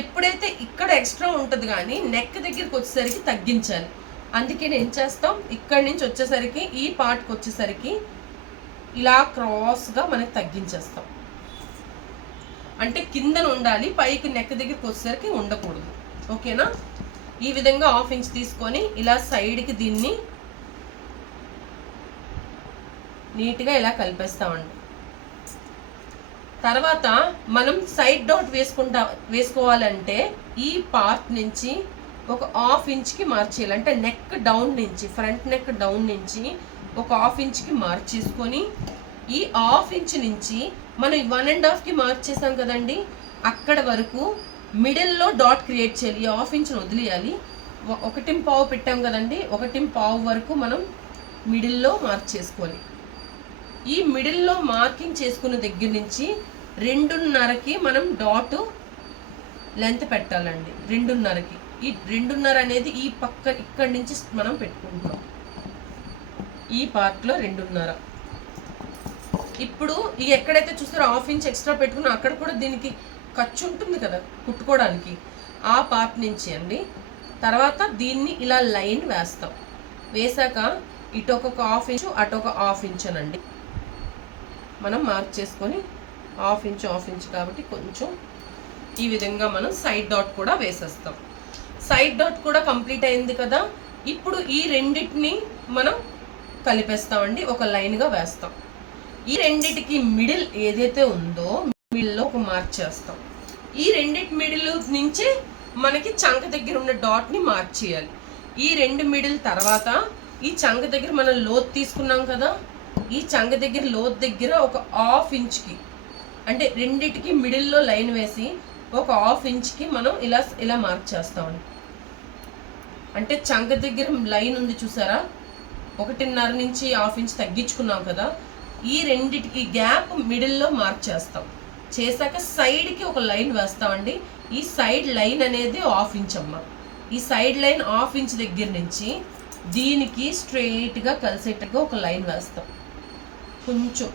ఎప్పుడైతే ఇక్కడ ఎక్స్ట్రా ఉంటుంది కానీ నెక్ దగ్గరికి వచ్చేసరికి తగ్గించాలి. అందుకే ఏం చేస్తాం, ఇక్కడి నుంచి వచ్చేసరికి ఈ పార్ట్కి వచ్చేసరికి ఇలా క్రాస్గా మనకి తగ్గించేస్తాం. అంటే కిందన ఉండాలి, పైకి నెక్ దగ్గరికి వచ్చేసరికి ఉండకూడదు. ఓకేనా? ఈ విధంగా 1/2 ఇంచ్ తీసుకొని ఇలా సైడ్కి దీన్ని నీట్గా ఇలా కలిపేస్తామండి. తర్వాత మనం సైడ్ డాట్ వేసుకోవాలంటే ఈ పార్ట్ నుంచి ఒక 1/2 ఇంచ్కి మార్చేయాలి. అంటే నెక్ డౌన్ నుంచి, ఫ్రంట్ నెక్ డౌన్ నుంచి ఒక 1/2 ఇంచ్కి మార్చేసుకొని ఈ 1/2 ఇంచ్ నుంచి మనం 1.5కి మార్క్ చేసాం కదండి, అక్కడ వరకు మిడిల్లో డాట్ క్రియేట్ చేయాలి. ఈ 1/2 ఇంచ్ని వదిలేయాలి. 1.5 పెట్టాం కదండి, 1.5 వరకు మనం మిడిల్లో మార్క్ చేసుకోవాలి. ఈ మిడిల్లో మార్కింగ్ చేసుకున్న దగ్గర నుంచి 2.5కి మనం డాట్ లెంత్ పెట్టాలండి. 2.5కి ఈ 2.5 అనేది ఈ పక్క ఇక్కడి నుంచి మనం పెట్టుకుంటాం. ఈ పార్ట్లో 2.5. ఇప్పుడు ఈ ఎక్కడైతే చూస్తారో 1/2 ఇంచ్ ఎక్స్ట్రా పెట్టుకున్నా అక్కడ కూడా దీనికి ఖర్చు ఉంటుంది కదా కుట్టుకోవడానికి, ఆ పార్ట్ నుంచి అండి. తర్వాత దీన్ని ఇలా లైన్ వేస్తాం. వేసాక ఇటు ఒక 1/2 ఇంచు అటు ఒక 1/2 ఇంచు అనండి మనం మార్క్ చేసుకొని 1/2 ఇంచ్ కాబట్టి కొంచెం ఈ విధంగా మనం సైడ్ డాట్ కూడా వేసేస్తాం. సైడ్ డాట్ కూడా కంప్లీట్ అయింది కదా. ఇప్పుడు ఈ రెండింటిని మనం కలిపేస్తామండి, ఒక లైన్గా వేస్తాం. ఈ రెండిటికి మిడిల్ ఏదైతే ఉందో మిడిల్లో ఒక మార్క్ చేస్తాం. ఈ రెండిటి మిడిల్ నుంచి మనకి చంక దగ్గర ఉన్న డాట్ని మార్క్ చేయాలి. ఈ రెండు మిడిల్ తర్వాత ఈ చంక దగ్గర మనం లోతు తీసుకున్నాం కదా, ఈ చంక దగ్గర లోతు దగ్గర ఒక హాఫ్ ఇంచ్కి, అంటే రెండిటికి మిడిల్లో లైన్ వేసి ఒక హాఫ్ ఇంచ్కి మనం ఇలా ఇలా మార్క్ చేస్తామండి. అంటే చంక దగ్గర లైన్ ఉంది చూసారా, 1.5 నుంచి హాఫ్ ఇంచ్ తగ్గించుకున్నాం కదా, ఈ రెండిటికి గ్యాప్ మిడిల్లో మార్క్ చేస్తాం. చేశాక సైడ్కి ఒక లైన్ వేస్తామండి. ఈ సైడ్ లైన్ అనేది హాఫ్ ఇంచ్ అమ్మ. ఈ సైడ్ లైన్ హాఫ్ ఇంచ్ దగ్గర నుంచి దీనికి స్ట్రెయిట్గా కలిసేట్టుగా ఒక లైన్ వేస్తాం. కొంచెం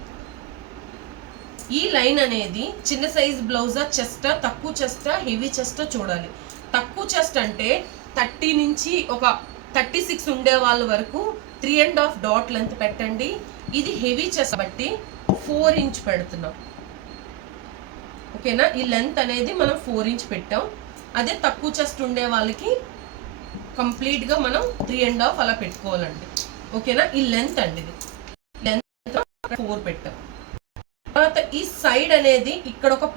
ఈ లైన్ అనేది చిన్న సైజ్ బ్లౌజా, చెస్టా, తక్కువ చెస్టా, హెవీ చెస్టా చూడాలి. తక్కువ చెస్ట్ అంటే 30 నుంచి ఒక 36 ఉండే వాళ్ళ వరకు 3.5 డాట్ లెంత్ పెట్టండి. ఇది హెవీ చెస్ట్ బట్టి 4 ఇంచ్ పెడుతున్నాం. ఓకేనా, ఈ లెంత్ అనేది మనం 4 ఇంచ్ పెట్టాం. అదే తక్కువ చెస్ట్ ఉండే వాళ్ళకి కంప్లీట్గా మనం 3.5 అలా పెట్టుకోవాలండి. ఓకేనా, ఈ లెంత్ అండి, ఇది లెంత్ 4 పెట్టాం. తర్వాత ఈ సైడ్ అనేది ఇక్కడ ఒక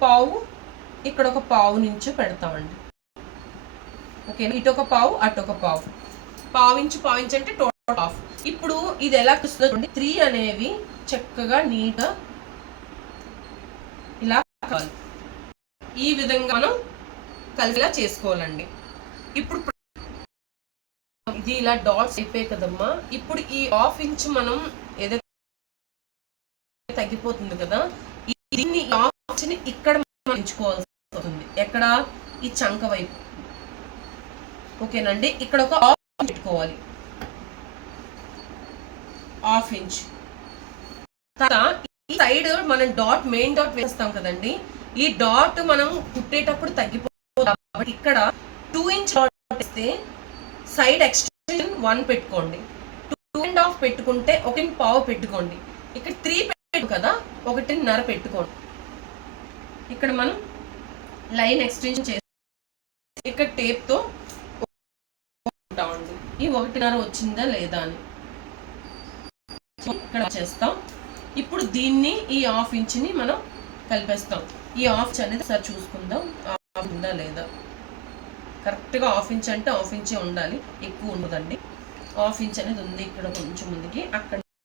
పావు నుంచి పెడతామండి. ఓకేనా, ఇటు ఒక పావు, అటు ఒక పావు ఇంచు అంటే టోటల్ హాఫ్. ఇప్పుడు ఇది ఎలా చూస్తుంది, 3 అనేవి చక్కగా నీట్గా ఇలా కావాలి. ఈ విధంగా మనం కలిసిలా చేసుకోవాలండి. ఇప్పుడు ఇది ఇలా డాట్స్ అయిపోయాయి కదమ్మా. ఇప్పుడు ఈ హాఫ్ ఇంచ్ మనం ఏదైతే తగ్గిపోతుంది కదా, దీన్ని హాఫ్ ఇంచ్ని ఇక్కడ మనం ఎంచుకోవాల్సి వస్తుంది. ఎక్కడ, ఈ చంక వైపు. ఓకేనండి, ఇక్కడ ఒక హాఫ్ ఇంచ్ పెట్టుకోవాలి, హాఫ్ ఇంచ్. ఈ సైడ్ మనం మెయిన్ డాట్ వేస్తాం కదండి, ఈ డాట్ మనం కుట్టేటప్పుడు తగ్గిపోతుంది కాబట్టి ఇక్కడ 2 ఇంచ్ డాట్ వేస్తే సైడ్ ఎక్స్టెన్షన్ 1 పెట్టుకోండి. 2.5 పెట్టుకుంటే 1.5 పెట్టుకోండి. ఇక్కడ 3 పెట్టు కదా, 1.5 పెట్టుకోండి. ఇక్కడ మనం లైన్ ఎక్స్టెన్షన్ చేసి ఇక్కడ టేప్తో ఉంటామండి. ఈ 1.5 వచ్చిందా లేదా అని ఇక్కడ చేస్తాం. ఇప్పుడు దీన్ని ఈ హాఫ్ ఇంచ్ని మనం కలిపేస్తాం. ఈ హాఫ్ ఇంచ్ అనేది ఒకసారి చూసుకుందాం, హాఫ్ ఉందా లేదా. కరెక్ట్గా హాఫ్ ఇంచ్ అంటే హాఫ్ ఇంచే ఉండాలి, ఎక్కువ ఉండదండి. హాఫ్ ఇంచ్ అనేది ఉంది ఇక్కడ కొంచెం ముందుకి,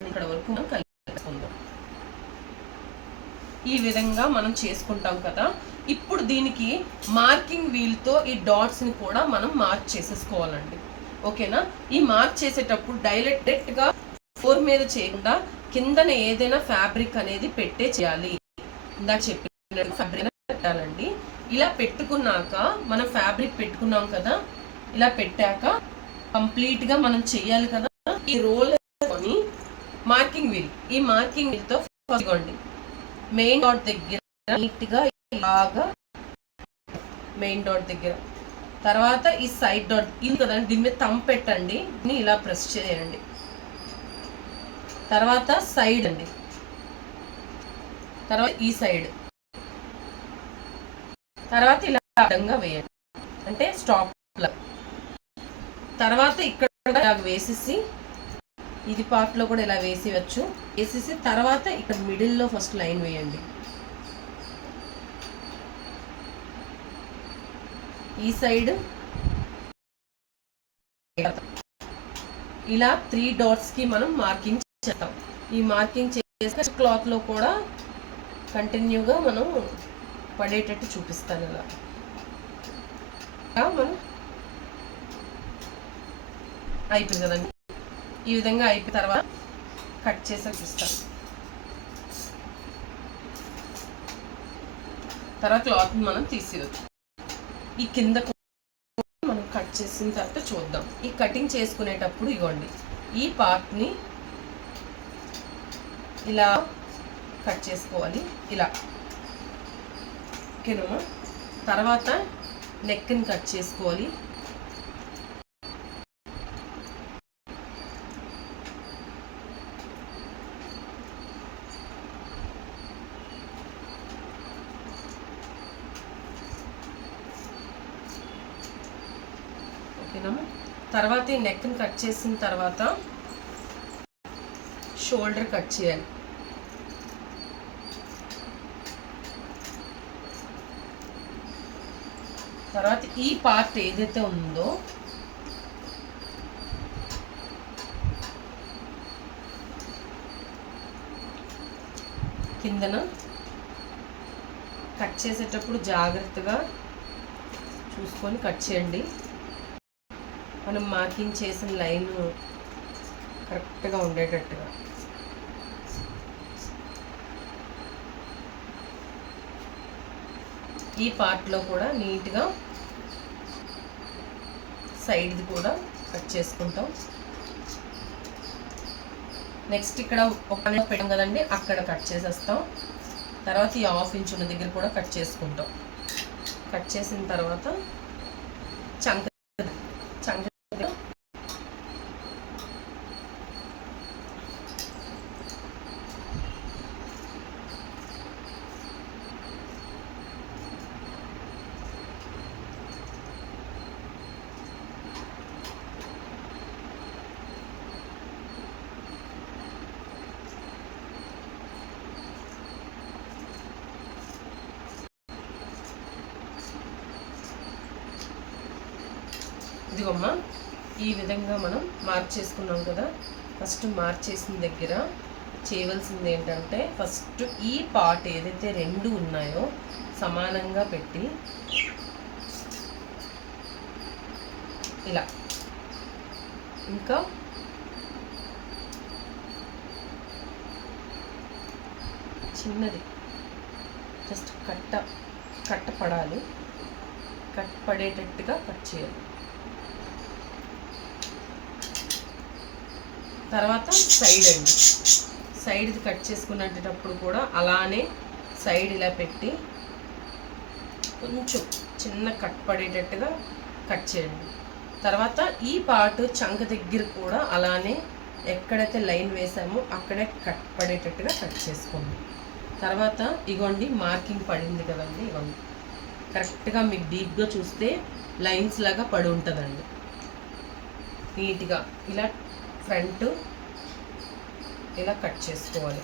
ఇక్కడ వరకు మనం కలిపేసుకుందాం. ఈ విధంగా మనం చేసుకుంటాం కదా. ఇప్పుడు దీనికి మార్కింగ్ వీల్తో ఈ డాట్స్ని కూడా మనం మార్క్ చేసేసుకోవాలండి. ఓకేనా, ఈ మార్క్ చేసేటప్పుడు డైరెక్ట్గా 4 మీద చేయకుండా కిందన ఏదైనా ఫ్యాబ్రిక్ అనేది పెట్టే చేయాలి. ఇందాక చెప్పినట్టు ఫ్యాబ్రిక్ పెట్టాలండి. ఇలా పెట్టుకున్నాక మనం ఫ్యాబ్రిక్ పెట్టుకున్నాం కదా, ఇలా పెట్టాక కంప్లీట్గా మనం చెయ్యాలి కదా. ఈ రోల్ కొని మార్కింగ్ వీల్, ఈ మార్కింగ్ వీల్తో ఫస్ట్ మెయిన్ డాట్ దగ్గర నీట్గా ఇలాగా మెయిన్ డాట్ దగ్గర, తర్వాత ఈ సైడ్ డాట్ ఇది కదండి, దీని మీద థంబ్ పెట్టండి, ఇలా ప్రెస్ చేయండి. తర్వాత సైడ్ అండి, తర్వాత ఈ సైడ్, తర్వాత ఇలా అడ్డంగా వేయండి, అంటే స్టాప్. తర్వాత ఇక్కడ ఇలా వేసేసి ఇది పార్ట్లో కూడా ఇలా వేసేయచ్చు. వేసేసి తర్వాత ఇక్కడ మిడిల్లో ఫస్ట్ లైన్ వేయండి. ఈ సైడ్ ఇలా 3 డాట్స్కి మనం మార్కింగ్ చేస్తాం. ఈ మార్కింగ్ చేస్తే క్లాత్లో కూడా కంటిన్యూగా మనం పడేటట్టు చూపిస్తాను. ఇలా మనం అయిపోయింది కదండి. ఈ విధంగా అయిపోయిన తర్వాత కట్ చేసి చూపిస్తాను. తర్వాత క్లాత్ని మనం తీసేయచ్చు. ఈ కింద మనం కట్ చేసిన తర్వాత చూద్దాం. ఈ కటింగ్ చేసుకునేటప్పుడు ఇవ్వండి, ఈ పార్ట్ని ఇలా కట్ చేసుకోవాలి, ఇలా. ఓకేనమ్మా, తర్వాత నెక్ని కట్ చేసుకోవాలి. ఓకేనమ్మా, తర్వాత ఈ నెక్ని కట్ చేసిన తర్వాత షోల్డర్ కట్ చేయాలి. తర్వాత ఈ పార్ట్ ఏదైతే ఉందో కిందన కట్ చేసేటప్పుడు జాగ్రత్తగా చూసుకొని కట్ చేయండి. మనం మార్కింగ్ చేసిన లైన్ కరెక్ట్గా ఉండేటట్టుగా. ఈ పార్ట్లో కూడా నీట్గా సైడ్ది కూడా కట్ చేసుకుంటాం. నెక్స్ట్ ఇక్కడ ఒక పెట్టాం కదండి, అక్కడ కట్ చేసేస్తాం. తర్వాత ఈ 1/2 ఇంచ్ ఉన్న దగ్గర కూడా కట్ చేసుకుంటాం. కట్ చేసిన తర్వాత చంక ఇదిగోమ్మా, ఈ విధంగా మనం మార్క్ చేసుకున్నాం కదా. ఫస్ట్ మార్క్ చేసిన దగ్గర చేయవలసింది ఏంటంటే, ఫస్ట్ ఈ పార్ట్ ఏదైతే 2 ఉన్నాయో సమానంగా పెట్టి ఇలా, ఇంకా చిన్నది జస్ట్ కట్ట పడాలి, కట్ పడేటట్టుగా కట్ చేయాలి. తర్వాత సైడ్ అండి, సైడ్ది కట్ చేసుకునేటప్పుడు కూడా అలానే సైడ్ ఇలా పెట్టి కొంచెం చిన్న కట్ పడేటట్టుగా కట్ చేయండి. తర్వాత ఈ పార్ట్ చంక దగ్గర కూడా అలానే ఎక్కడైతే లైన్ వేసామో అక్కడే కట్ పడేటట్టుగా కట్ చేసుకోండి. తర్వాత ఇగోండి మార్కింగ్ పడింది కదండి, ఇగోండి కరెక్ట్గా మీకు డీప్గా చూస్తే లైన్స్ లాగా పడి ఉంటుందండి. నీట్గా ఇలా ఫ్రంట్ ఇలా కట్ చేసుకోవాలి.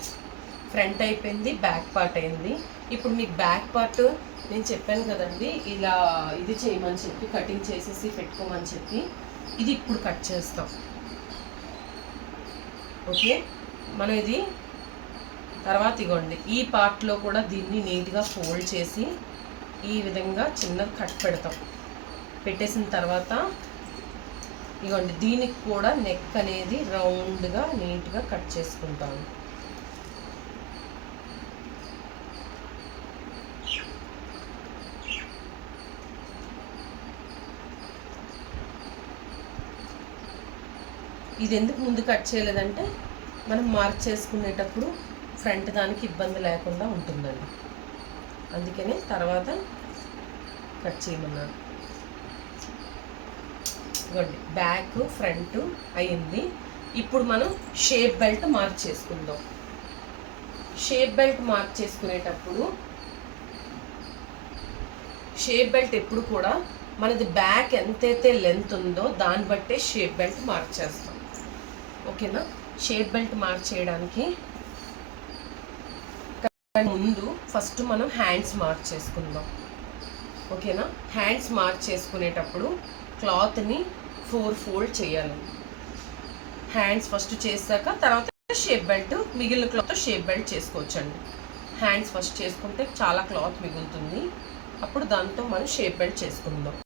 ఫ్రంట్ అయిపోయింది, బ్యాక్ పార్ట్ అయింది. ఇప్పుడు మీకు బ్యాక్ పార్ట్ నేను చెప్పాను కదండి, ఇలా ఇది చేయమని చెప్పి కటింగ్ చేసేసి పెట్టుకోమని చెప్పి, ఇది ఇప్పుడు కట్ చేస్తాం. ఓకే, మనం ఇది తర్వాత ఇగోండి ఈ పార్ట్లో కూడా దీన్ని నీట్గా ఫోల్డ్ చేసి ఈ విధంగా చిన్న కట్ పెడతాం. పెట్టేసిన తర్వాత ఇగోండి దీనికి కూడా నెక్ అనేది రౌండ్గా నీట్గా కట్ చేసుకుంటాను. ఇది ఎందుకు ముందు కట్ చేయలేదంటే, మనం మార్క్ చేసుకునేటప్పుడు ఫ్రంట్ దానికి ఇబ్బంది లేకుండా ఉంటుందండి, అందుకనే తర్వాత కట్ చేయమన్నాను. ఇవ్వండి బ్యాక్ ఫ్రంట్ అయింది. ఇప్పుడు మనం షేప్ బెల్ట్ మార్క్ చేసుకుందాం. షేప్ బెల్ట్ మార్క్ చేసుకునేటప్పుడు షేప్ బెల్ట్ ఎప్పుడు కూడా మనది బ్యాక్ ఎంతైతే లెంత్ ఉందో దాన్ని బట్టే షేప్ బెల్ట్ మార్క్ చేస్తాం. ఓకేనా, షేప్ బెల్ట్ మార్క్ చేయడానికి ముందు ఫస్ట్ మనం హ్యాండ్స్ మార్క్ చేసుకుందాం. ఓకేనా, హ్యాండ్స్ మార్క్ చేసుకునేటప్పుడు క్లాత్ని 4 ఫోల్డ్ చేయాలి. హ్యాండ్స్ ఫస్ట్ చేశాక తర్వాత షేప్ బెల్ట్, మిగిలిన క్లాత్ షేప్ బెల్ట్ చేసుకోవచ్చండి. హ్యాండ్స్ ఫస్ట్ చేసుకుంటే చాలా క్లాత్ మిగులుతుంది, అప్పుడు దాంతో మనం షేప్ బెల్ట్ చేసుకుందాం.